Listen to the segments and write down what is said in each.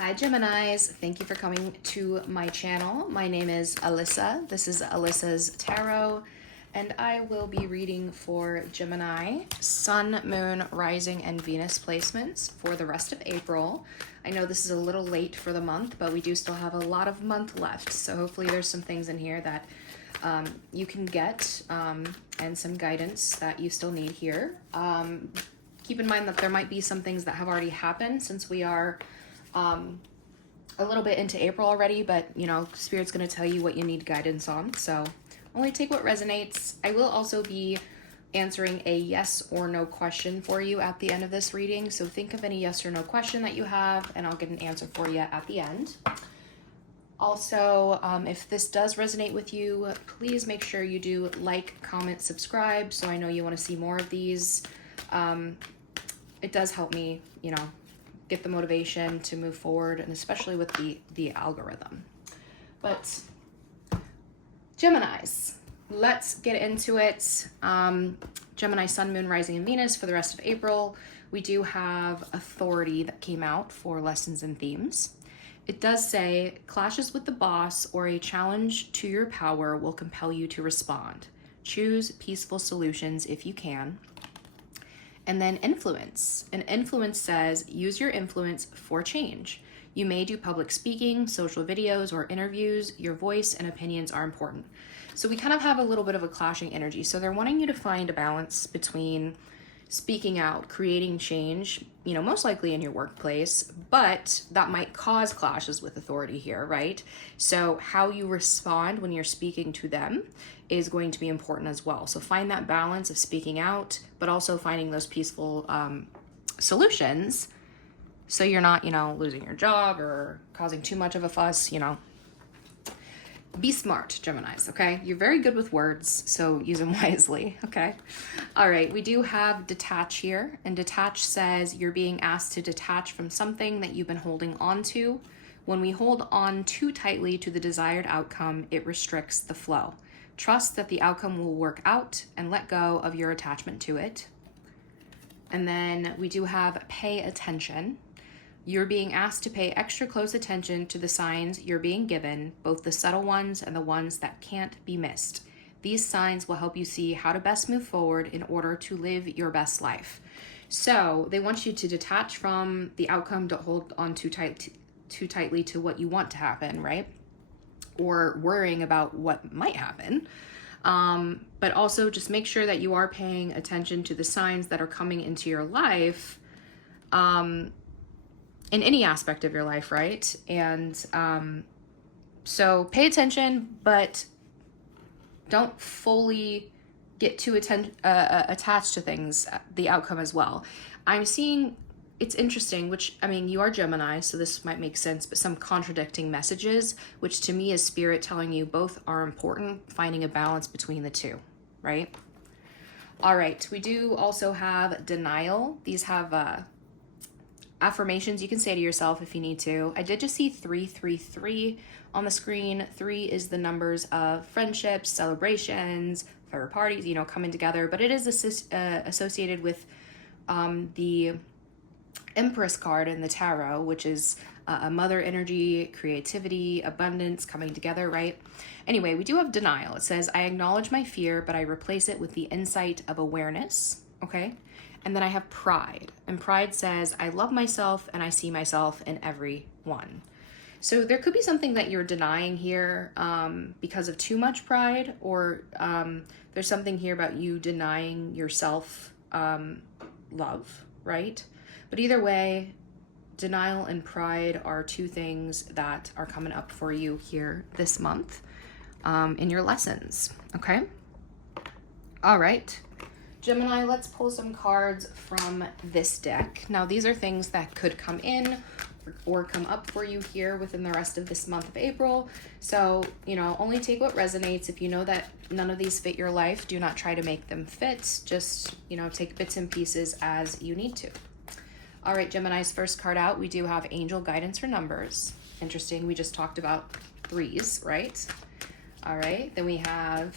Hi Geminis, thank you for coming to my channel. My name is Alyssa. This is Alyssa's Tarot, and I will be reading for Gemini, Sun, Moon, Rising, and Venus placements for the rest of April. I know this is a little late for the month, but we do still have a lot of month left, so hopefully there's some things in here that you can get and some guidance that you still need here. Keep in mind that there might be some things that have already happened since we are a little bit into April already, but you know, Spirit's going to tell you what you need guidance on, so only take what resonates. I will also be answering a yes or no question for you at the end of this reading, so think of any yes or no question that you have and I'll get an answer for you at the end. Also, if this does resonate with you, please make sure you do like, comment, subscribe, so I know you want to see more of these. It does help me, you know, get the motivation to move forward, and especially with the algorithm. But Geminis, let's get into it. Gemini, Sun, Moon, Rising, and Venus for the rest of April. We do have Authority that came out for lessons and themes. It does say, clashes with the boss or a challenge to your power will compel you to respond. Choose peaceful solutions if you can. And then influence. And influence says, use your influence for change. You may do public speaking, social videos, or interviews. Your voice and opinions are important. So we kind of have a little bit of a clashing energy. So they're wanting you to find a balance between speaking out, creating change, you know, most likely in your workplace, but that might cause clashes with authority here, right? So how you respond when you're speaking to them is going to be important as well. So find that balance of speaking out, but also finding those peaceful solutions so you're not, you know, losing your job or causing too much of a fuss, you know. Be smart, Geminis, okay? You're very good with words, so use them wisely, okay? All right, we do have detach here, and detach says you're being asked to detach from something that you've been holding on to. When we hold on too tightly to the desired outcome, it restricts the flow. Trust that the outcome will work out and let go of your attachment to it. And then we do have pay attention. You're being asked to pay extra close attention to the signs you're being given, both the subtle ones and the ones that can't be missed. These signs will help you see how to best move forward in order to live your best life. So they want you to detach from the outcome, to hold on too tightly to what you want to happen, right? Or worrying about what might happen. But also just make sure that you are paying attention to the signs that are coming into your life, in any aspect of your life, right? And so pay attention, but don't fully get too attached to things, the outcome as well. I'm seeing, it's interesting, which, I mean, you are Gemini, so this might make sense, but some contradicting messages, which to me is Spirit telling you both are important, finding a balance between the two, right? All right, we do also have denial. These have affirmations you can say to yourself if you need to. I did just see 333 on the screen. 3 is the numbers of friendships, celebrations, third parties, you know, coming together, but it is associated with the Empress card in the tarot, which is a mother energy, creativity, abundance coming together, right? Anyway, we do have denial. It says, I acknowledge my fear, but I replace it with the insight of awareness, okay? And then I have pride, and pride says, I love myself and I see myself in everyone. So there could be something that you're denying here because of too much pride, or there's something here about you denying yourself love, right? But either way, denial and pride are two things that are coming up for you here this month in your lessons, okay? All right. Gemini, let's pull some cards from this deck. Now, these are things that could come in or come up for you here within the rest of this month of April. So, you know, only take what resonates. If you know that none of these fit your life, do not try to make them fit. Just, you know, take bits and pieces as you need to. All right, Gemini's first card out, we do have angel guidance for numbers. Interesting, we just talked about 3s, right? All right, then we have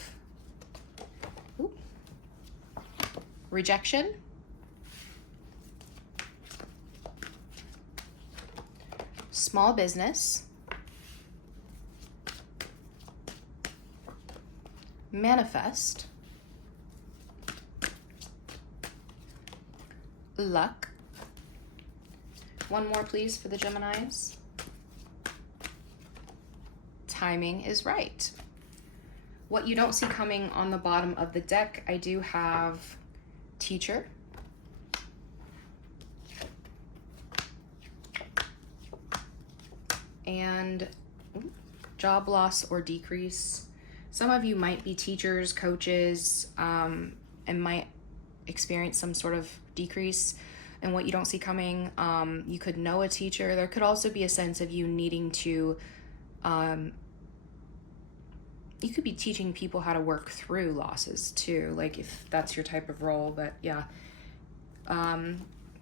rejection, small business, manifest, luck. One more, please, for the Geminis. Timing is right. What you don't see coming on the bottom of the deck, I do have teacher, and job loss or decrease. Some of you might be teachers, coaches, and might experience some sort of decrease in what you don't see coming. You could know a teacher. There could also be a sense of you needing to, you could be teaching people how to work through losses too, like if that's your type of role. But yeah,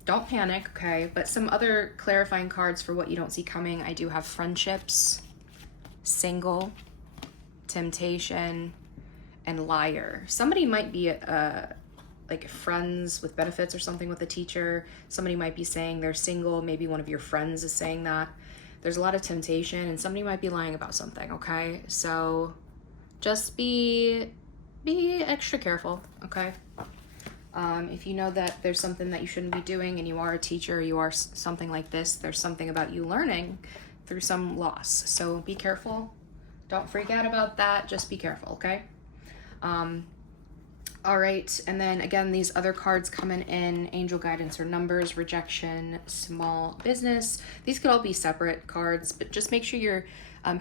don't panic, okay? But some other clarifying cards for what you don't see coming. I do have friendships, single, temptation, and liar. Somebody might be like friends with benefits or something with a teacher. Somebody might be saying they're single. Maybe one of your friends is saying that. There's a lot of temptation, and somebody might be lying about something, okay? So just be extra careful, okay? If you know that there's something that you shouldn't be doing and you are a teacher, you are something like this, there's something about you learning through some loss. So be careful. Don't freak out about that. Just be careful, okay? All right, and then again, these other cards coming in, angel guidance or numbers, rejection, small business. These could all be separate cards, but just make sure you're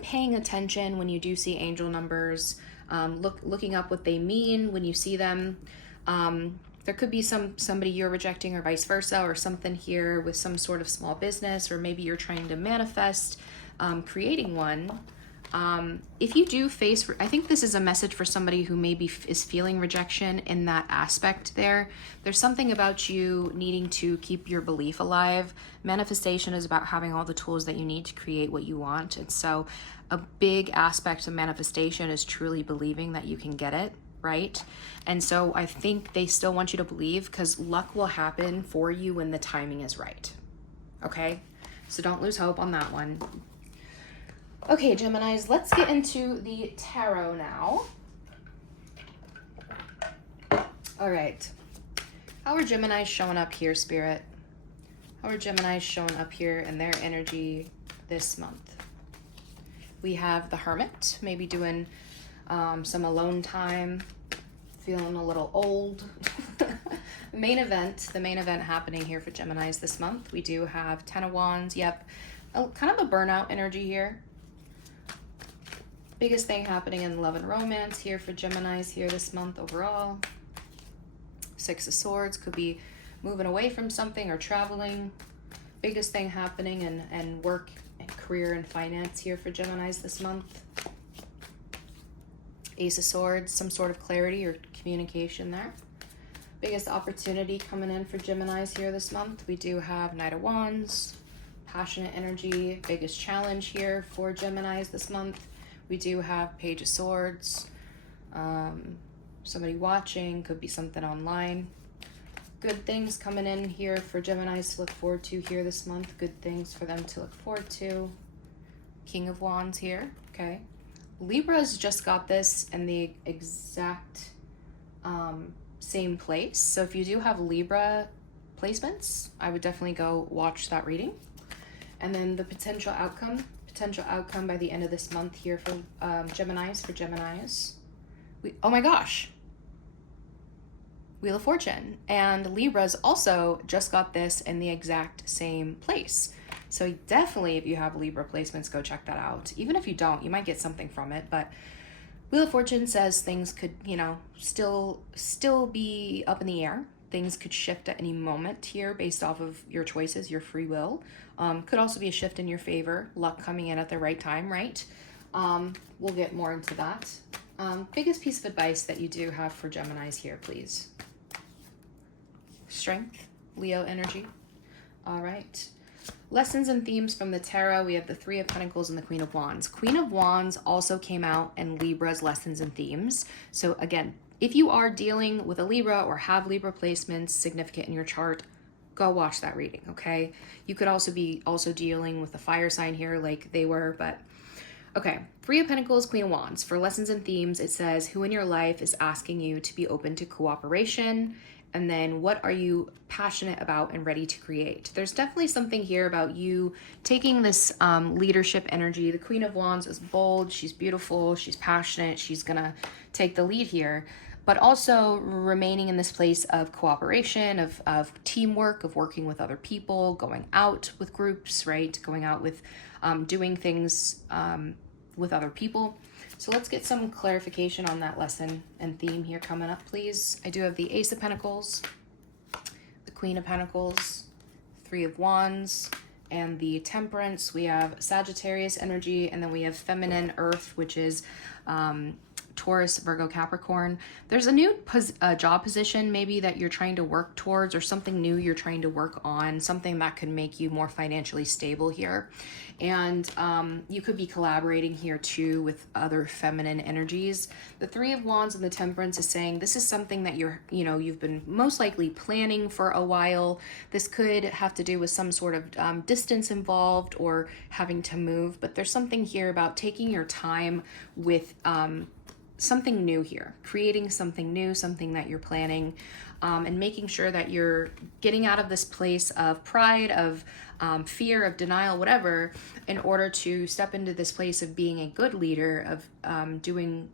paying attention when you do see angel numbers, looking up what they mean when you see them. There could be somebody you're rejecting or vice versa, or something here with some sort of small business, or maybe you're trying to manifest creating one. If you do face, I think this is a message for somebody who maybe is feeling rejection in that aspect there. There's something about you needing to keep your belief alive. Manifestation is about having all the tools that you need to create what you want. And so a big aspect of manifestation is truly believing that you can get it, right? And so I think they still want you to believe, because luck will happen for you when the timing is right. Okay? So don't lose hope on that one. Okay, Geminis, let's get into the tarot now. All right. How are Geminis showing up here, Spirit? How are Geminis showing up here in their energy this month? We have the Hermit, maybe doing some alone time, feeling a little old. The main event happening here for Geminis this month. We do have Ten of Wands. Yep, kind of a burnout energy here. Biggest thing happening in love and romance here for Geminis here this month overall. Six of Swords, could be moving away from something or traveling. Biggest thing happening in work and career and finance here for Geminis this month. Ace of Swords, some sort of clarity or communication there. Biggest opportunity coming in for Geminis here this month. We do have Knight of Wands, passionate energy. Biggest challenge here for Geminis this month. We do have Page of Swords, somebody watching, could be something online. Good things coming in here for Geminis to look forward to here this month. Good things for them to look forward to. King of Wands here, okay. Libra's just got this in the exact same place. So if you do have Libra placements, I would definitely go watch that reading. And then the potential outcome by the end of this month here for Geminis. Oh my gosh, Wheel of Fortune. And Libra's also just got this in the exact same place. So definitely, if you have Libra placements, go check that out. Even if you don't, you might get something from it. But Wheel of Fortune says things could, still be up in the air. Things could shift at any moment here based off of your choices, your free will. Could also be a shift in your favor, luck coming in at the right time, right? We'll get more into that. Biggest piece of advice that you do have for Geminis here, please. Strength, Leo energy. All right. Lessons and themes from the tarot. We have the Three of Pentacles and the Queen of Wands. Queen of Wands also came out in Libra's lessons and themes. So again, if you are dealing with a Libra or have Libra placements significant in your chart, go watch that reading, okay? You could also be dealing with the fire sign here like they were, but okay. Three of Pentacles, Queen of Wands. For lessons and themes, it says, who in your life is asking you to be open to cooperation? And then what are you passionate about and ready to create? There's definitely something here about you taking this leadership energy. The Queen of Wands is bold, she's beautiful, she's passionate, she's gonna take the lead here, but also remaining in this place of cooperation, of teamwork, of working with other people, going out with groups, right? Going out with doing things with other people. So let's get some clarification on that lesson and theme here coming up, please. I do have the Ace of Pentacles, the Queen of Pentacles, Three of Wands, and the Temperance. We have Sagittarius energy, and then we have feminine Earth, which is Taurus, Virgo, Capricorn. There's a new job position maybe that you're trying to work towards, or something new you're trying to work on, something that could make you more financially stable here. And you could be collaborating here too with other feminine energies. The Three of Wands and the Temperance is saying this is something that you've been most likely planning for a while. This could have to do with some sort of distance involved or having to move, but there's something here about taking your time with something new here, creating something new, something that you're planning, and making sure that you're getting out of this place of pride, of fear, of denial, whatever, in order to step into this place of being a good leader, of doing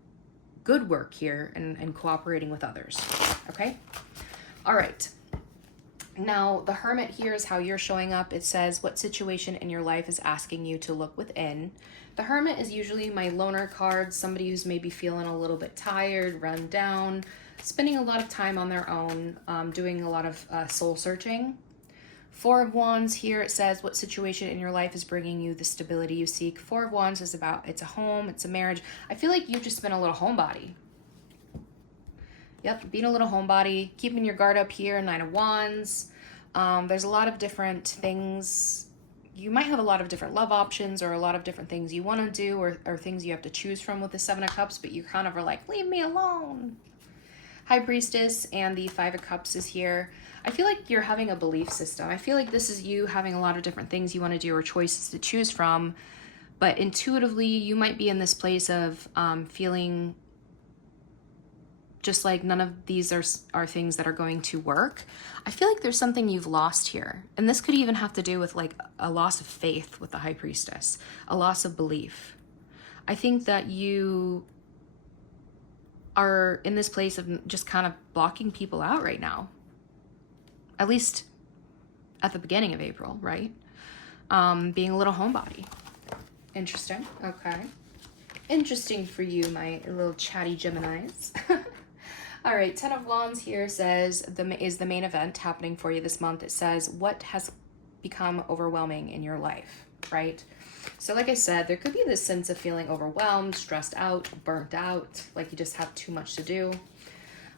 good work here and cooperating with others. Okay? All right. Now, the Hermit here is how you're showing up. It says, what situation in your life is asking you to look within? The Hermit is usually my loner card, somebody who's maybe feeling a little bit tired, run down, spending a lot of time on their own, doing a lot of soul searching. Four of Wands here, it says, what situation in your life is bringing you the stability you seek? Four of Wands is about, it's a home, it's a marriage. I feel like you've just been a little homebody. Yep, being a little homebody, keeping your guard up here, Nine of Wands. There's a lot of different things. You might have a lot of different love options or a lot of different things you want to do or things you have to choose from with the Seven of Cups, but you kind of are like, leave me alone. High Priestess and the Five of Cups is here. I feel like you're having a belief system. I feel like this is you having a lot of different things you want to do or choices to choose from, but intuitively you might be in this place of feeling just like none of these are things that are going to work. I feel like there's something you've lost here. And this could even have to do with like a loss of faith with the High Priestess, a loss of belief. I think that you are in this place of just kind of blocking people out right now. At least at the beginning of April, right? Being a little homebody. Interesting. Okay. Interesting for you, my little chatty Geminis. All right, Ten of Wands here says, is the main event happening for you this month. It says, what has become overwhelming in your life, right? So like I said, there could be this sense of feeling overwhelmed, stressed out, burnt out, like you just have too much to do.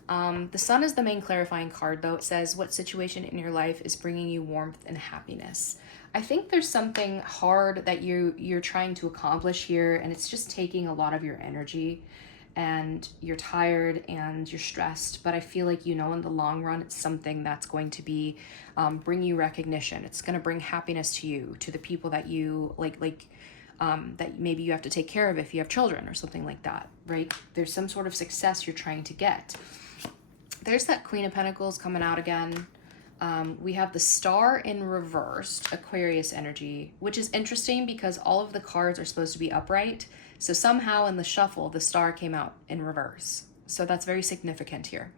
The Sun is the main clarifying card, though. It says, what situation in your life is bringing you warmth and happiness? I think there's something hard that you're trying to accomplish here, and it's just taking a lot of your energy, and you're tired and you're stressed, but I feel like, in the long run, it's something that's going to be bring you recognition. It's going to bring happiness to you, to the people that you that maybe you have to take care of if you have children or something like that, right? There's some sort of success you're trying to get. There's that Queen of Pentacles coming out again. We have the Star in reversed, Aquarius energy, which is interesting because all of the cards are supposed to be upright. So somehow in the shuffle, the Star came out in reverse. So that's very significant here.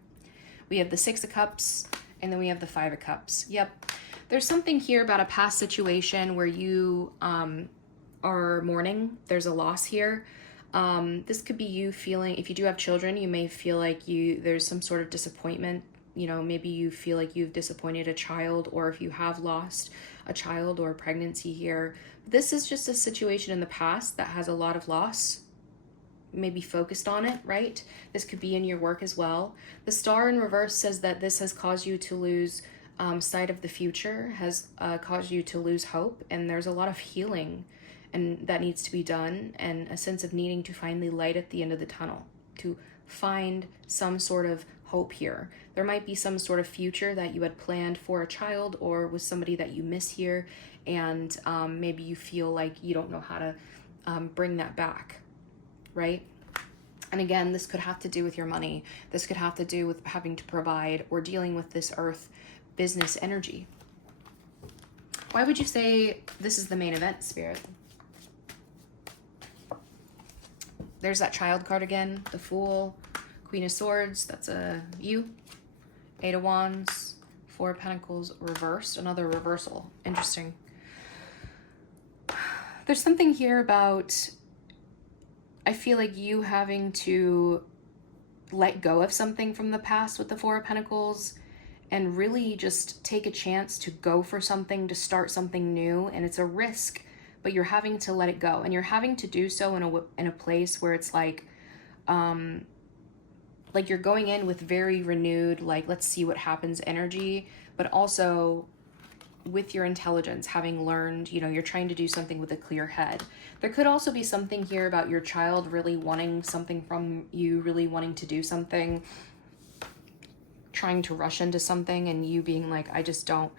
We have the Six of Cups, and then we have the Five of Cups. Yep. There's something here about a past situation where you are mourning. There's a loss here. This could be you feeling, if you do have children, you may feel like there's some sort of disappointment. Maybe you feel like you've disappointed a child, or if you have lost a child or a pregnancy here. This is just a situation in the past that has a lot of loss, maybe focused on it, right? This could be in your work as well. The Star in reverse says that this has caused you to lose sight of the future, has caused you to lose hope, and there's a lot of healing and that needs to be done, and a sense of needing to find the light at the end of the tunnel, to find some sort of hope here. There might be some sort of future that you had planned for a child or with somebody that you miss here, and maybe you feel like you don't know how to bring that back, right? And again, this could have to do with your money. This could have to do with having to provide or dealing with this earth business energy. Why would you say this is the main event, Spirit? There's that child card again, the Fool, Queen of Swords, that's a you, Eight of Wands, Four of Pentacles reversed, another reversal. Interesting. There's something here about, I feel like you having to let go of something from the past with the Four of Pentacles and really just take a chance to go for something, to start something new. And it's a risk, but you're having to let it go. And you're having to do so in a place where it's like you're going in with very renewed, like, let's see what happens energy, but also with your intelligence, having learned, you know, you're trying to do something with a clear head. There could also be something here about your child really wanting something from you, really wanting to do something, trying to rush into something, and you being like, I just don't,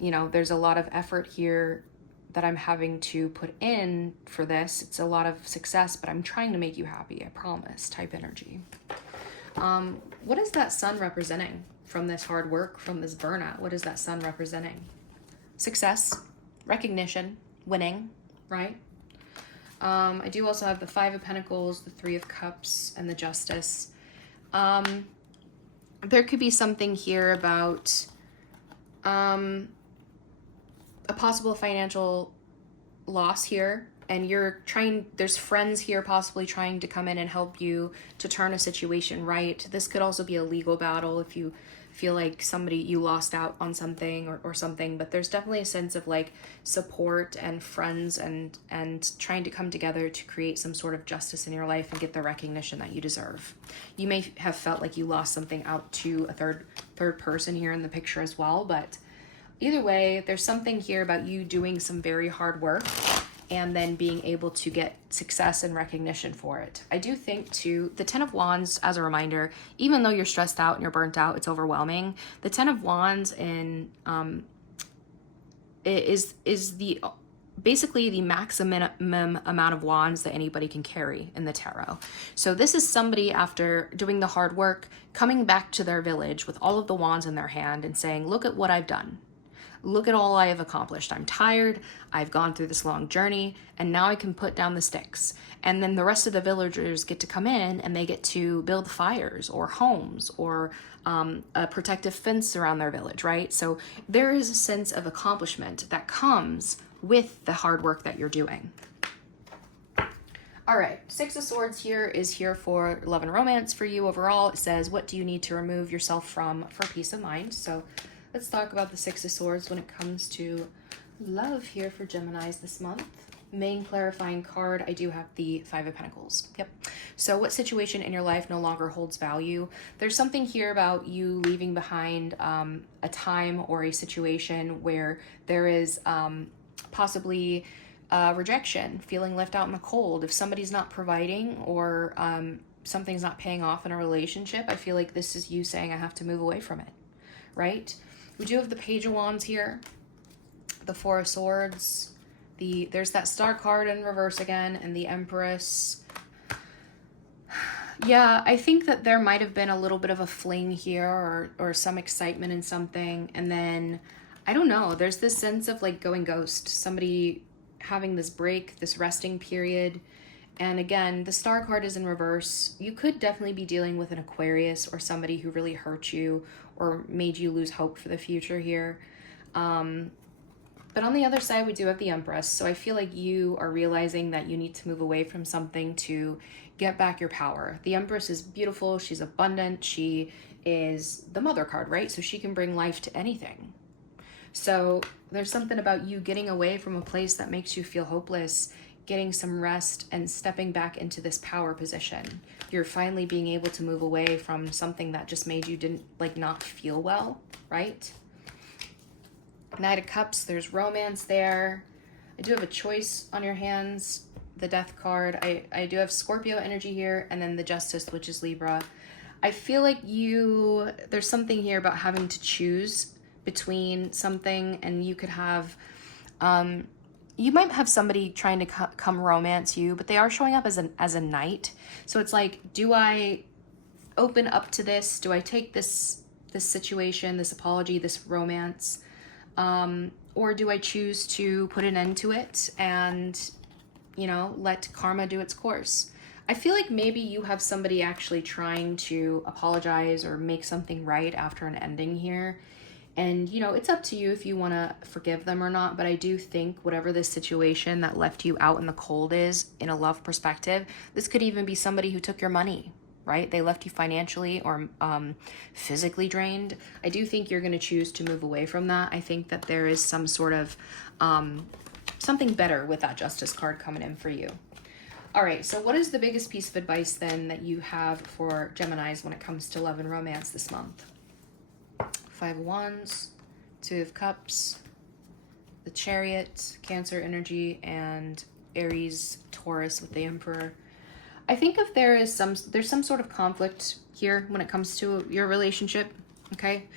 you know, there's a lot of effort here that I'm having to put in for this. It's a lot of success, but I'm trying to make you happy, I promise, type energy. What is that sun representing from this hard work, from this burnout? What is that sun representing? Success, recognition, winning, right? I do also have the Five of Pentacles, the Three of Cups, and the Justice. There could be something here about a possible financial loss here, and you're trying, there's friends here possibly trying to come in and help you to turn a situation right. This could also be a legal battle if you feel like you lost out on something or something, but there's definitely a sense of like support and friends and trying to come together to create some sort of justice in your life and get the recognition that you deserve. You may have felt like you lost something out to a third person here in the picture as well, but either way, there's something here about you doing some very hard work and then being able to get success and recognition for it. I do think too, the Ten of Wands, as a reminder, even though you're stressed out and you're burnt out, it's overwhelming. The Ten of Wands is basically the maximum amount of wands that anybody can carry in the tarot. So this is somebody, after doing the hard work, coming back to their village with all of the wands in their hand and saying, look at what I've done. Look at all I have accomplished. I'm tired. I've gone through this long journey, and now I can put down the sticks. And then the rest of the villagers get to come in and they get to build fires or homes or a protective fence around their village, right? So there is a sense of accomplishment that comes with the hard work that you're doing. All right, Six of Swords here is here for love and romance for you overall. It says, what do you need to remove yourself from for peace of mind? So let's talk about the Six of Swords when it comes to love here for Geminis this month. Main clarifying card, I do have the Five of Pentacles. Yep. So what situation in your life no longer holds value? There's something here about you leaving behind a time or a situation where there is possibly rejection, feeling left out in the cold. If somebody's not providing or something's not paying off in a relationship, I feel like this is you saying I have to move away from it, right? We do have the Page of Wands here, the Four of Swords, there's that Star card in reverse again, and the Empress. Yeah, I think that there might have been a little bit of a fling here or some excitement in something, and then, I don't know, there's this sense of like going ghost, somebody having this break, this resting period. And again, the Star card is in reverse. You could definitely be dealing with an Aquarius or somebody who really hurt you or made you lose hope for the future here. But on the other side, we do have the Empress. So I feel like you are realizing that you need to move away from something to get back your power. The Empress is beautiful. She's abundant. She is the Mother card, right? So she can bring life to anything. So there's something about you getting away from a place that makes you feel hopeless, getting some rest and stepping back into this power position. You're finally being able to move away from something that just made you not feel well, right? Knight of Cups, there's romance there. I do have a choice on your hands, the Death card. I do have Scorpio energy here, and then the Justice, which is Libra. I feel like there's something here about having to choose between something, and you could have, you might have somebody trying to come romance you, but they are showing up as a knight. So it's like, do I open up to this? Do I take this situation, this apology, this romance, or do I choose to put an end to it and, you know, let karma do its course? I feel like maybe you have somebody actually trying to apologize or make something right after an ending here. And, you know, it's up to you if you want to forgive them or not. But I do think whatever this situation that left you out in the cold is, in a love perspective, this could even be somebody who took your money, right? They left you financially or physically drained. I do think you're going to choose to move away from that. I think that there is some sort of something better with that Justice card coming in for you. All right, so what is the biggest piece of advice then that you have for Geminis when it comes to love and romance this month? 5 of Wands, 2 of Cups, the Chariot, Cancer energy, and Aries, Taurus with the Emperor. I think if there's some sort of conflict here when it comes to your relationship, okay?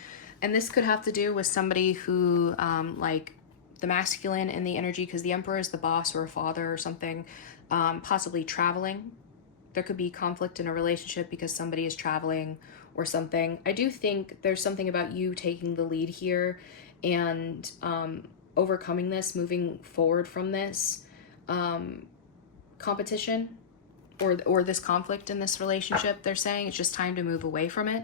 And this could have to do with somebody who, like the masculine in the energy, because the Emperor is the boss or a father or something, possibly traveling. There could be conflict in a relationship because somebody is traveling or something. I do think there's something about you taking the lead here and overcoming this, moving forward from this competition or this conflict in this relationship. They're saying it's just time to move away from it.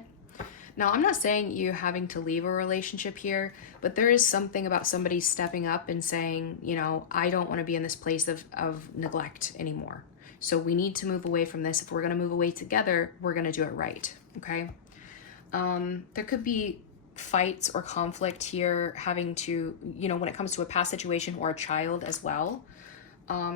Now, I'm not saying you having to leave a relationship here, but there is something about somebody stepping up and saying, you know, I don't want to be in this place of neglect anymore. So we need to move away from this. If we're going to move away together, we're going to do it right, okay? There could be fights or conflict here having to, you know, when it comes to a past situation or a child as well.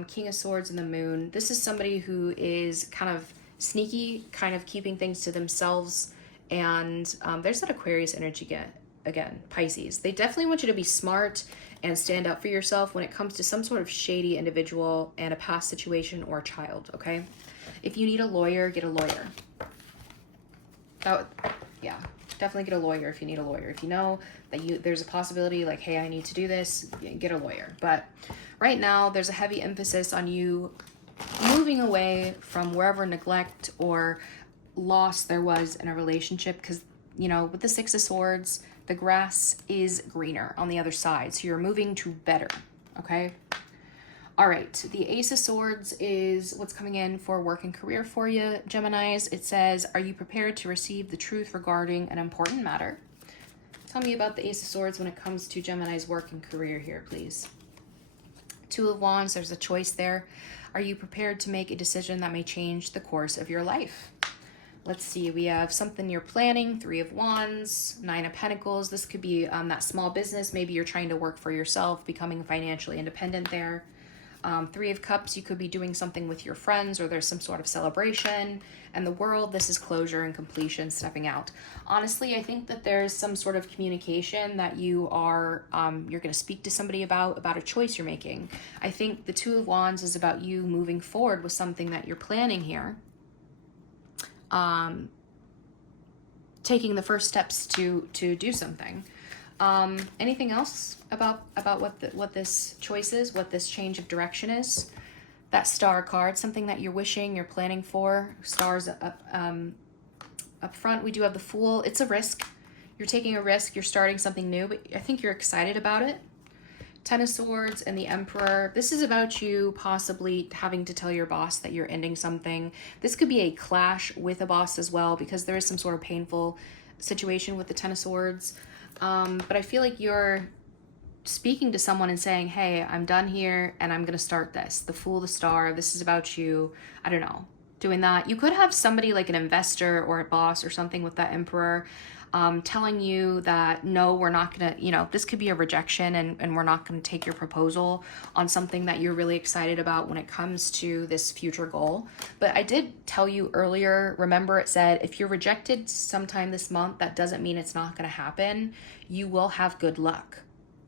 King of Swords and the Moon. This is somebody who is kind of sneaky, kind of keeping things to themselves. And there's that Aquarius energy again, Pisces. They definitely want you to be smart and stand up for yourself when it comes to some sort of shady individual and a past situation or a child, okay? If you need a lawyer, get a lawyer. Yeah, definitely get a lawyer if you need a lawyer. If you know that there's a possibility like, hey, I need to do this, get a lawyer. But right now, there's a heavy emphasis on you moving away from wherever neglect or loss there was in a relationship, because, you know, with the 6 of Swords, the grass is greener on the other side. So you're moving to better, okay? All right, the Ace of Swords is what's coming in for work and career for you, Geminis. It says, are you prepared to receive the truth regarding an important matter? Tell me about the Ace of Swords when it comes to Gemini's work and career here, please. 2 of Wands, there's a choice there. Are you prepared to make a decision that may change the course of your life? Let's see, we have something you're planning, 3 of Wands, 9 of Pentacles. This could be that small business. Maybe you're trying to work for yourself, becoming financially independent there. 3 of Cups, you could be doing something with your friends, or there's some sort of celebration. And the World, this is closure and completion, stepping out. Honestly, I think that there's some sort of communication that you are, you're going to speak to somebody about a choice you're making. I think the 2 of Wands is about you moving forward with something that you're planning here. Taking the first steps to do something. Anything else about what this choice is, what this change of direction is? That Star card, something that you're wishing, you're planning for. Stars up front. We do have the Fool. It's a risk. You're taking a risk. You're starting something new, but I think you're excited about it. 10 of Swords and the Emperor. This is about you possibly having to tell your boss that you're ending something. This could be a clash with a boss as well, because there is some sort of painful situation with the 10 of Swords. But I feel like you're speaking to someone and saying, hey, I'm done here and I'm going to start this. The Fool, the Star, this is about you. I don't know, doing that. You could have somebody like an investor or a boss or something with that Emperor telling you that, no, we're not going to, you know, this could be a rejection and we're not going to take your proposal on something that you're really excited about when it comes to this future goal. But I did tell you earlier, remember it said, if you're rejected sometime this month, that doesn't mean it's not going to happen. You will have good luck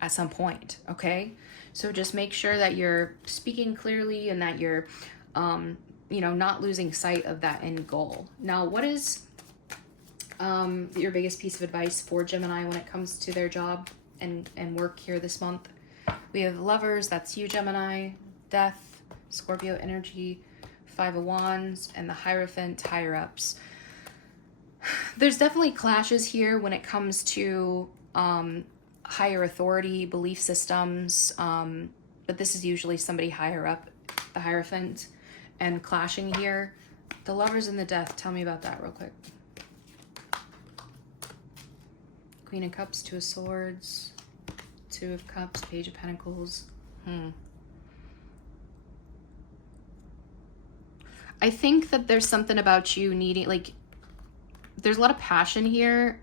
at some point, okay? So just make sure that you're speaking clearly and that you're, you know, not losing sight of that end goal. Now, what is Your biggest piece of advice for Gemini when it comes to their job and work here this month. We have Lovers, that's you, Gemini, Death, Scorpio energy, Five of Wands, and the Hierophant, higher ups. There's definitely clashes here when it comes to higher authority, belief systems, but this is usually somebody higher up, the Hierophant, and clashing here. The Lovers and the Death, tell me about that real quick. Queen of Cups, Two of Swords, Two of Cups, Page of Pentacles. I think that there's something about you needing, like, there's a lot of passion here.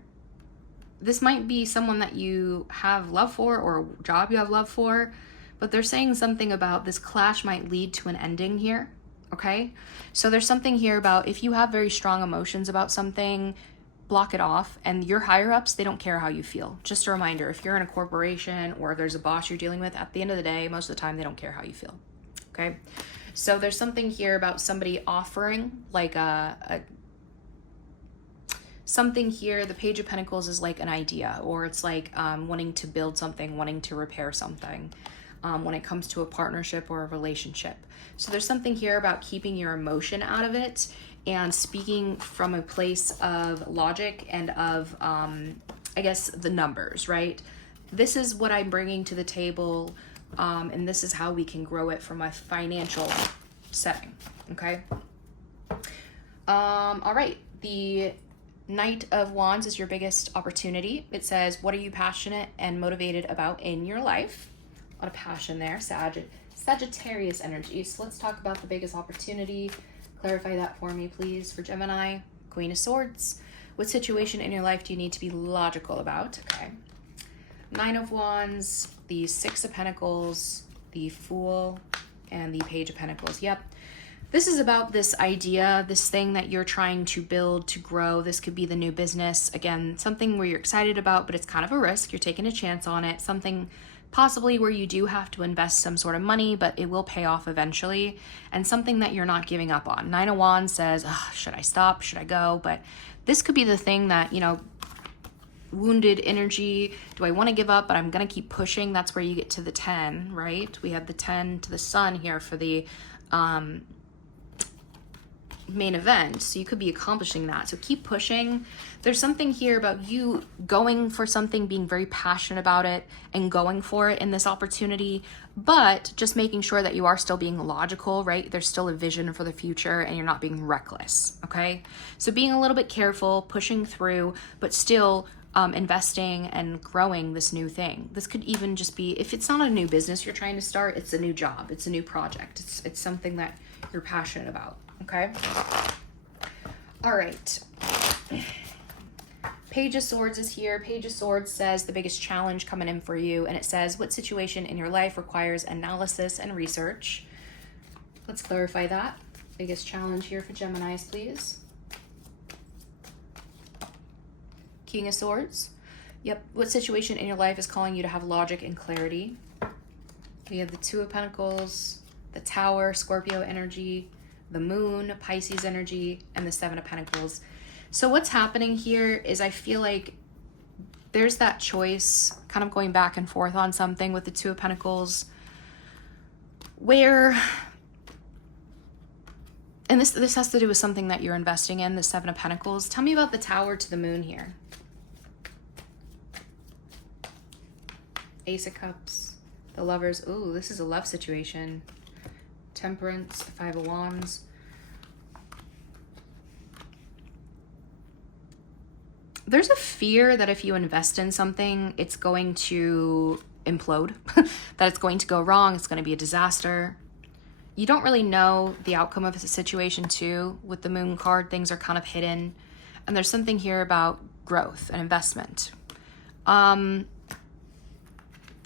This might be someone that you have love for or a job you have love for, but they're saying something about this clash might lead to an ending here, okay? So there's something here about if you have very strong emotions about something, block it off, and your higher ups, they don't care how you feel. Just a reminder, if you're in a corporation or if there's a boss you're dealing with, at the end of the day, most of the time, they don't care how you feel, okay? So there's something here about somebody offering like something here. The Page of Pentacles is like an idea, or it's like wanting to build something, wanting to repair something when it comes to a partnership or a relationship. So there's something here about keeping your emotion out of it and speaking from a place of logic and of, I guess, the numbers, right? This is what I'm bringing to the table, and this is how we can grow it from a financial setting, okay? All right, the Knight of Wands is your biggest opportunity. It says, what are you passionate and motivated about in your life? A lot of passion there, Sagittarius energy. So let's talk about the biggest opportunity. Clarify that for me, please, for Gemini. Queen of Swords. What situation in your life do you need to be logical about? Okay. Nine of Wands, the Six of Pentacles, the Fool, and the Page of Pentacles. Yep. This is about this idea, this thing that you're trying to build, to grow. This could be the new business. Again, something where you're excited about, but it's kind of a risk. You're taking a chance on it. Something possibly where you do have to invest some sort of money, but it will pay off eventually. And something that you're not giving up on. Nine of Wands says, should I stop? Should I go? But this could be the thing that, you know, wounded energy. Do I want to give up? But I'm going to keep pushing. That's where you get to the 10, right? We have the 10 to the Sun here for the main event, so you could be accomplishing that. So keep pushing. There's something here about you going for something, being very passionate about it and going for it in this opportunity, but just making sure that you are still being logical, right? There's still a vision for the future and you're not being reckless, okay? So being a little bit careful, pushing through, but still investing and growing this new thing. This could even just be, if it's not a new business you're trying to start, it's a new job, it's a new project, it's something that you're passionate about. Okay. All right. Page of Swords is here. Page of Swords says the biggest challenge coming in for you. And it says, what situation in your life requires analysis and research? Let's clarify that. Biggest challenge here for Geminis, please. King of Swords. Yep. What situation in your life is calling you to have logic and clarity? We have the Two of Pentacles, the Tower, Scorpio energy, the Moon, Pisces energy, and the Seven of Pentacles. So what's happening here is I feel like there's that choice, kind of going back and forth on something with the Two of Pentacles, where, and this has to do with something that you're investing in, the Seven of Pentacles. Tell me about the Tower to the Moon here. Ace of Cups, the Lovers. Ooh, this is a love situation. Temperance, Five of Wands. There's a fear that if you invest in something, it's going to implode, that it's going to go wrong, it's going to be a disaster. You don't really know the outcome of the situation too. With the Moon card, things are kind of hidden. And there's something here about growth and investment. There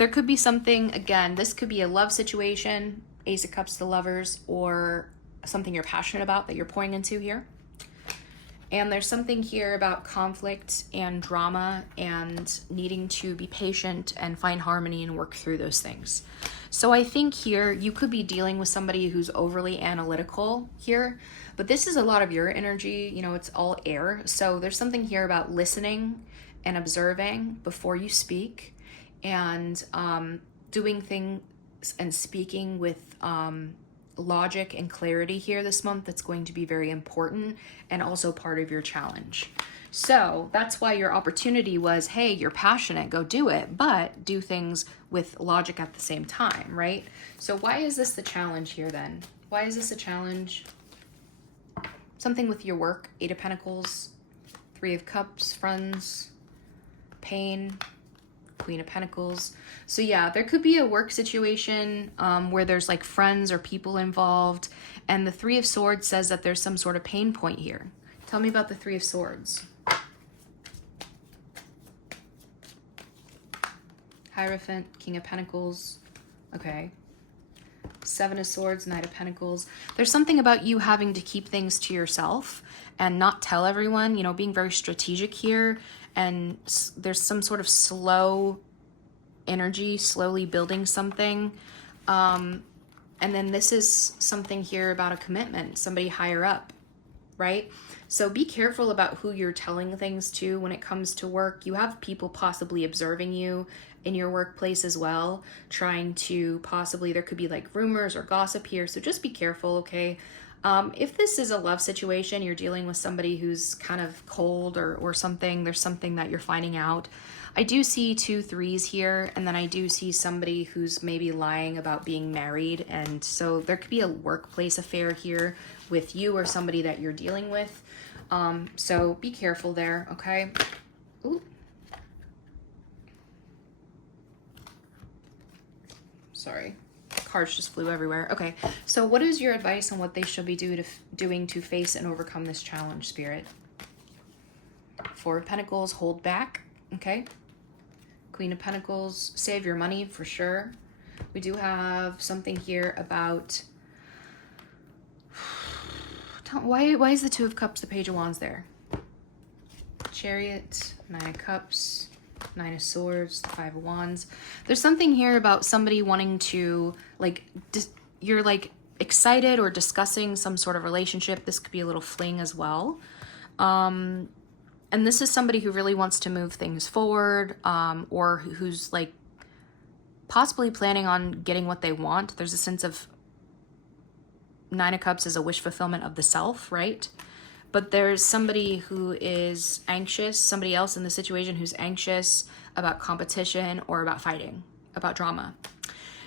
could be something, again, this could be a love situation, Ace of Cups, the Lovers, or something you're passionate about that you're pouring into here. And there's something here about conflict and drama and needing to be patient and find harmony and work through those things. So I think here you could be dealing with somebody who's overly analytical here, but this is a lot of your energy, you know, it's all air. So there's something here about listening and observing before you speak, and doing things and speaking with logic and clarity here this month. That's going to be very important and also part of your challenge. So that's why your opportunity was, hey, you're passionate, go do it, but do things with logic at the same time, right? So why is this the challenge here then? Why is this a challenge? Something with your work, 8 of Pentacles, 3 of Cups, friends, pain, Queen of Pentacles. So yeah, there could be a work situation where there's like friends or people involved, and the 3 of Swords says that there's some sort of pain point here. Tell me about the 3 of Swords. Hierophant, King of Pentacles. Okay. 7 of Swords, Knight of Pentacles. There's something about you having to keep things to yourself and not tell everyone, you know, being very strategic here. And there's some sort of slow energy, slowly building something. And then this is something here about a commitment, somebody higher up, right? So be careful about who you're telling things to when it comes to work. You have people possibly observing you in your workplace as well, trying to possibly, there could be like rumors or gossip here. So just be careful, okay? If this is a love situation, you're dealing with somebody who's kind of cold or something, there's something that you're finding out. I do see 2 3s here, and then I do see somebody who's maybe lying about being married. And so there could be a workplace affair here with you or somebody that you're dealing with. So be careful there, okay? Ooh. Sorry. Cards just flew everywhere. Okay, so what is your advice on what they should be doing to face and overcome this challenge, Spirit? 4 of Pentacles, hold back, okay? Queen of Pentacles, save your money for sure. We do have something here about... Why is the 2 of Cups, the Page of Wands there? Chariot, 9 of Cups, 9 of Swords, the 5 of Wands. There's something here about somebody wanting to, like, you're like excited or discussing some sort of relationship. This could be a little fling as well. And this is somebody who really wants to move things forward, or who's like possibly planning on getting what they want. There's a sense of 9 of Cups is a wish fulfillment of the self, right? But there's somebody who is anxious, somebody else in the situation who's anxious about competition or about fighting, about drama.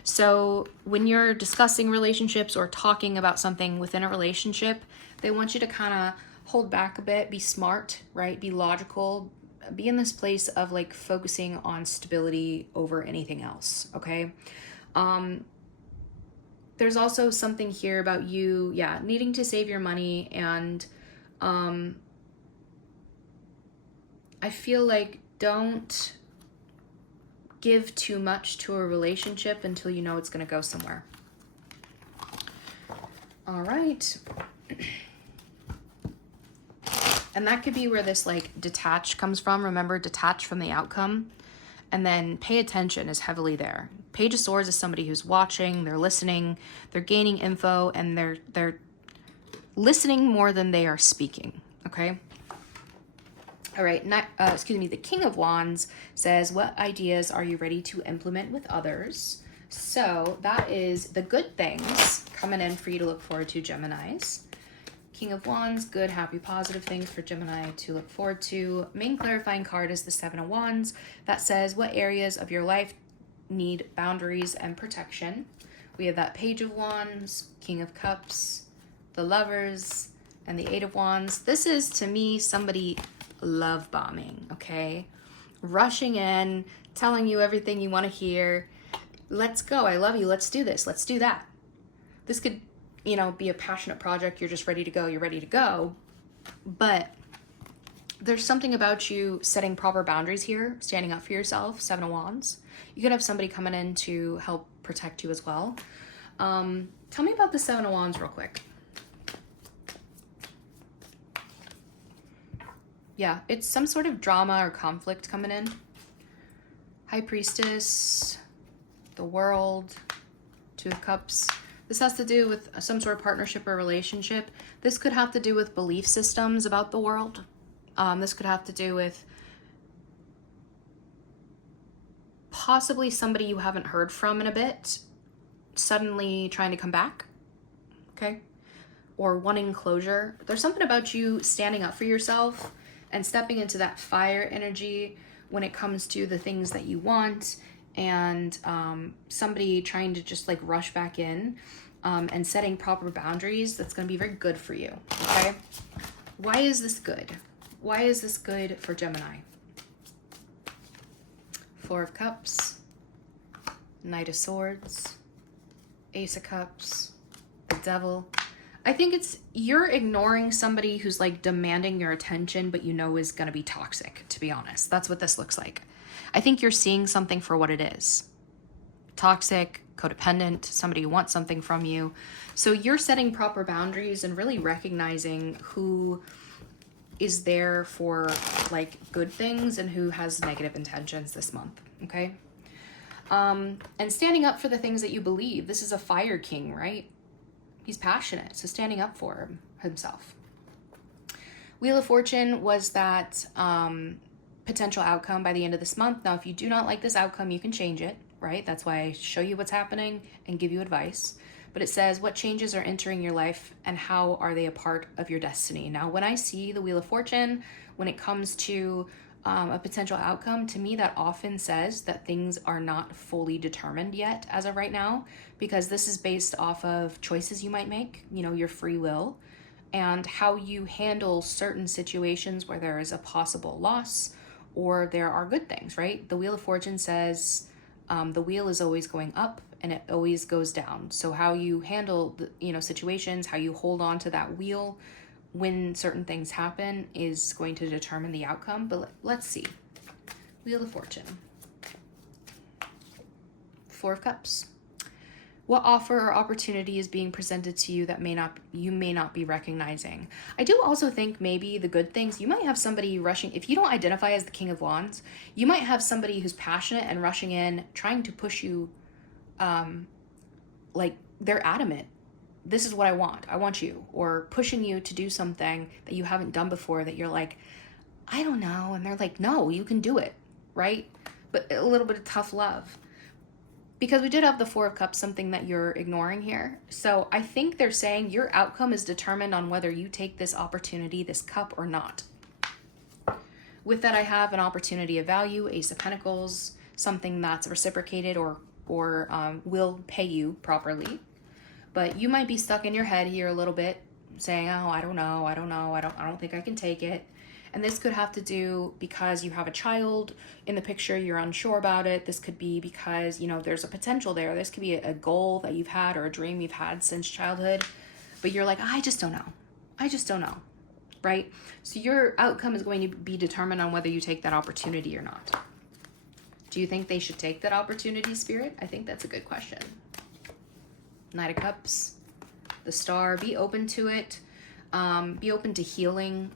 So when you're discussing relationships or talking about something within a relationship, they want you to kind of hold back a bit, be smart, right? Be logical, be in this place of like focusing on stability over anything else, okay? There's also something here about you, yeah, needing to save your money, and I feel like don't give too much to a relationship until you know it's going to go somewhere. All right. And that could be where this like detach comes from. Remember, detach from the outcome. And then pay attention is heavily there. Page of Swords is somebody who's watching, they're listening, they're gaining info, and they're listening more than they are speaking, okay? All right, the King of Wands says, what ideas are you ready to implement with others? So that is the good things coming in for you to look forward to, Geminis. King of Wands, good, happy, positive things for Gemini to look forward to. Main clarifying card is the 7 of Wands. That says, what areas of your life need boundaries and protection? We have that Page of Wands, King of Cups, the Lovers, and the 8 of Wands. This is, to me, somebody love bombing, okay? Rushing in, telling you everything you want to hear. Let's go, I love you, let's do this, let's do that. This could, you know, be a passionate project. You're just ready to go, you're ready to go. But there's something about you setting proper boundaries here, standing up for yourself, 7 of Wands. You could have somebody coming in to help protect you as well. Tell me about the 7 of Wands real quick. Yeah, it's some sort of drama or conflict coming in. High Priestess, the World, Two of Cups. This has to do with some sort of partnership or relationship. This could have to do with belief systems about the world. This could have to do with possibly somebody you haven't heard from in a bit, suddenly trying to come back, okay? Or wanting closure. There's something about you standing up for yourself and stepping into that fire energy when it comes to the things that you want, and somebody trying to just like rush back in and setting proper boundaries. That's going to be very good for you, okay? Why is this good? Why is this good for Gemini? Four of Cups, Knight of Swords, Ace of Cups, the Devil. I think it's you're ignoring somebody who's like demanding your attention, but you know is going to be toxic, to be honest. That's what this looks like. I think you're seeing something for what it is. Toxic, codependent, somebody who wants something from you. So you're setting proper boundaries and really recognizing who is there for like good things and who has negative intentions this month, okay? And standing up for the things that you believe. This is a fire king, right? He's passionate, so standing up for himself. Wheel of Fortune was that potential outcome by the end of this month. Now, if you do not like this outcome, you can change it, right? That's why I show you what's happening and give you advice. But it says, what changes are entering your life and how are they a part of your destiny? Now, when I see the Wheel of Fortune, when it comes to a potential outcome, to me, that often says that things are not fully determined yet as of right now, because this is based off of choices you might make, you know, your free will, and how you handle certain situations where there is a possible loss or there are good things, right? The Wheel of Fortune says the wheel is always going up and it always goes down. So how you handle the, you know, situations, how you hold on to that wheel when certain things happen is going to determine the outcome. But let's see. Wheel of Fortune. Four of Cups. What offer or opportunity is being presented to you that you may not be recognizing? I do also think maybe the good things, you might have somebody rushing, if you don't identify as the King of Wands, you might have somebody who's passionate and rushing in, trying to push you, like they're adamant. This is what I want you, or pushing you to do something that you haven't done before that you're like, I don't know. And they're like, no, you can do it, right? But a little bit of tough love. Because we did have the Four of Cups, something that you're ignoring here. So I think they're saying your outcome is determined on whether you take this opportunity, this cup, or not. With that, I have an opportunity of value, Ace of Pentacles, something that's reciprocated or will pay you properly. But you might be stuck in your head here a little bit, saying, oh, I don't know, I don't think I can take it. And this could have to do because you have a child in the picture, you're unsure about it. This could be because, you know, there's a potential there. This could be a goal that you've had or a dream you've had since childhood, but you're like, I just don't know, right? So your outcome is going to be determined on whether you take that opportunity or not. Do you think they should take that opportunity, Spirit? I think that's a good question. Knight of Cups, the Star, be open to it. Be open to healing.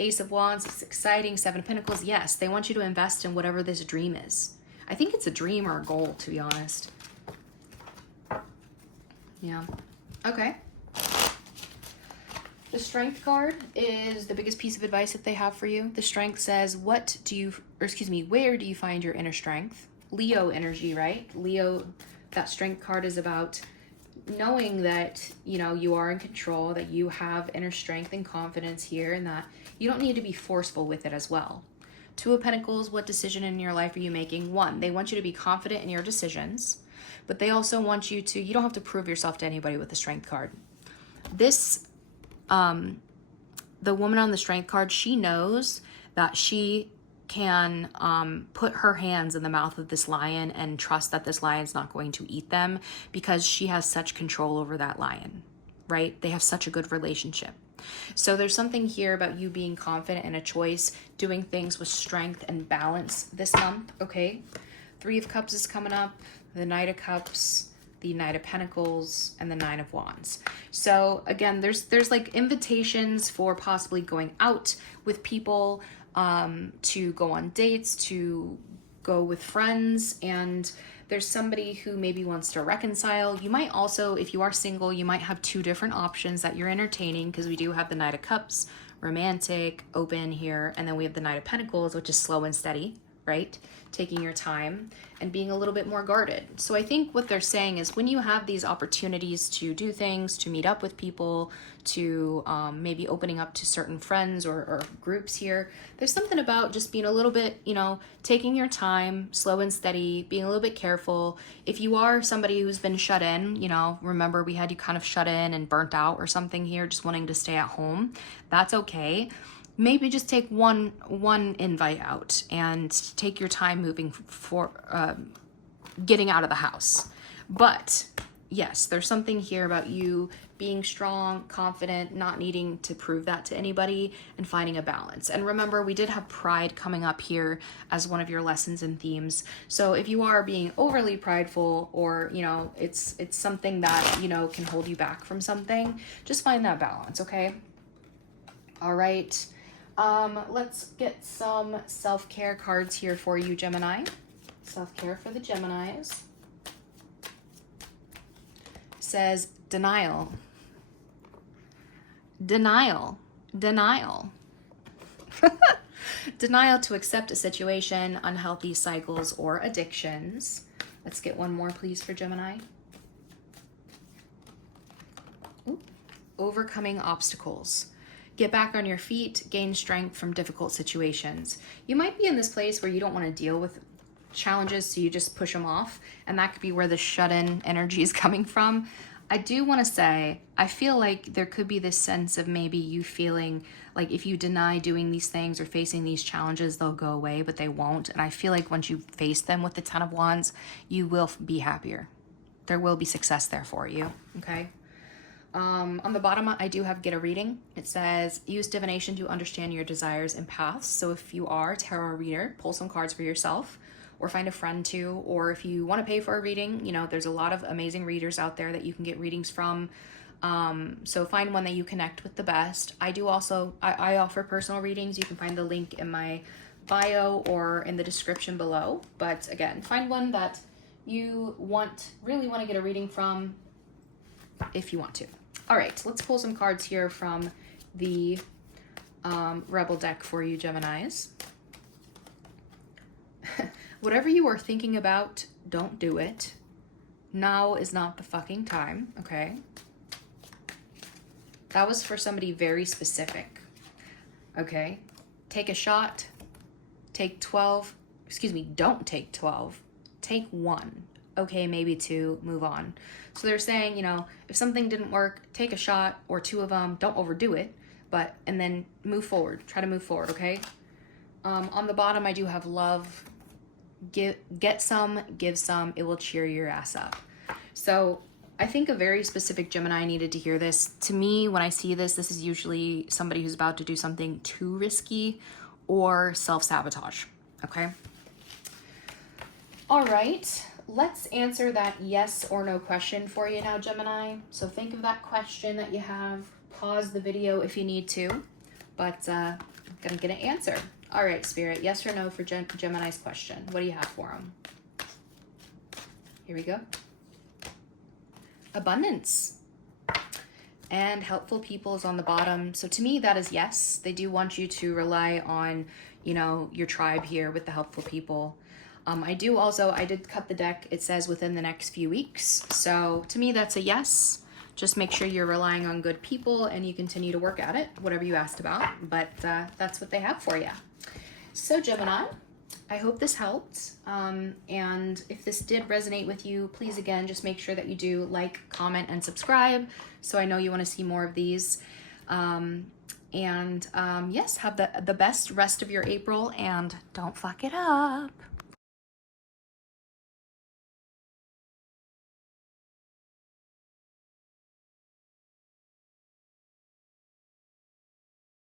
Ace of Wands, it's exciting. Seven of Pentacles, yes, they want you to invest in whatever this dream is. I think it's a dream or a goal, to be honest. Yeah. Okay. The Strength card is the biggest piece of advice that they have for you. The Strength says, where do you find your inner strength? Leo energy, right? Leo, that Strength card is about knowing that, you know, you are in control, that you have inner strength and confidence here, and that you don't need to be forceful with it as well. Two of Pentacles, what decision in your life are you making? One, they want you to be confident in your decisions, but they also want you to, you don't have to prove yourself to anybody with the Strength card. This, the woman on the Strength card, she knows that she can put her hands in the mouth of this lion and trust that this lion's not going to eat them because she has such control over that lion, right? They have such a good relationship. So there's something here about you being confident in a choice, doing things with strength and balance this month, okay? Three of Cups is coming up, the Knight of Cups, the Knight of Pentacles, and the Nine of Wands. So again, there's like invitations for possibly going out with people, to go on dates, to go with friends, and there's somebody who maybe wants to reconcile. You might also, if you are single, you might have two different options that you're entertaining, because we do have the Knight of Cups, romantic, open here, and then we have the Knight of Pentacles, which is slow and steady, right? Taking your time and being a little bit more guarded. So I think what they're saying is when you have these opportunities to do things, to meet up with people, to maybe opening up to certain friends or groups here, there's something about just being a little bit, you know, taking your time, slow and steady, being a little bit careful. If you are somebody who's been shut in, you know, remember we had you kind of shut in and burnt out or something here, just wanting to stay at home, that's okay. Maybe just take one invite out and take your time moving for getting out of the house. But yes, there's something here about you being strong, confident, not needing to prove that to anybody, and finding a balance. And remember, we did have pride coming up here as one of your lessons and themes. So if you are being overly prideful, or, you know, it's something that, you know, can hold you back from something, just find that balance, okay? All right. Let's get some self-care cards here for you, Gemini. Self-care for the Geminis. Says denial. Denial. Denial. Denial to accept a situation, unhealthy cycles, or addictions. Let's get one more, please, for Gemini. Ooh. Overcoming obstacles. Get back on your feet, gain strength from difficult situations. You might be in this place where you don't want to deal with challenges, so you just push them off, and that could be where the shut-in energy is coming from. I do want to say, I feel like there could be this sense of maybe you feeling like if you deny doing these things or facing these challenges, they'll go away, but they won't. And I feel like once you face them with the Ten of Wands, you will be happier. There will be success there for you, okay? On the bottom, I do have get a reading. It says, use divination to understand your desires and paths. So if you are a tarot reader, pull some cards for yourself, or find a friend to, or if you want to pay for a reading, you know, there's a lot of amazing readers out there that you can get readings from. So find one that you connect with the best. I do also, I offer personal readings. You can find the link in my bio or in the description below. But again, find one that you really want to get a reading from if you want to. All right, let's pull some cards here from the Rebel deck for you, Geminis. Whatever you are thinking about, don't do it. Now is not the fucking time, okay? That was for somebody very specific, okay? Take a shot, take 12, excuse me, don't take 12, take 1. Okay, maybe 2, move on. So they're saying, you know, if something didn't work, take a shot or 2 of them, don't overdo it, and then move forward, try to move forward, okay? On the bottom, I do have love, get some, give some, it will cheer your ass up. So I think a very specific Gemini needed to hear this. To me, when I see this, this is usually somebody who's about to do something too risky or self-sabotage, okay? All right. Let's answer that yes or no question for you now, Gemini. So think of that question that you have. Pause the video if you need to, but I'm gonna get an answer. All right, Spirit, yes or no for Gemini's question. What do you have for them? Here we go. Abundance. And helpful people is on the bottom. So to me, that is yes. They do want you to rely on, you know, your tribe here with the helpful people. I did cut the deck. It says within the next few weeks. So to me, that's a yes. Just make sure you're relying on good people and you continue to work at it, whatever you asked about. But that's what they have for you. So Gemini, I hope this helped. And if this did resonate with you, please, again, just make sure that you do like, comment, and subscribe. So I know you want to see more of these. Yes, have the best rest of your April and don't fuck it up.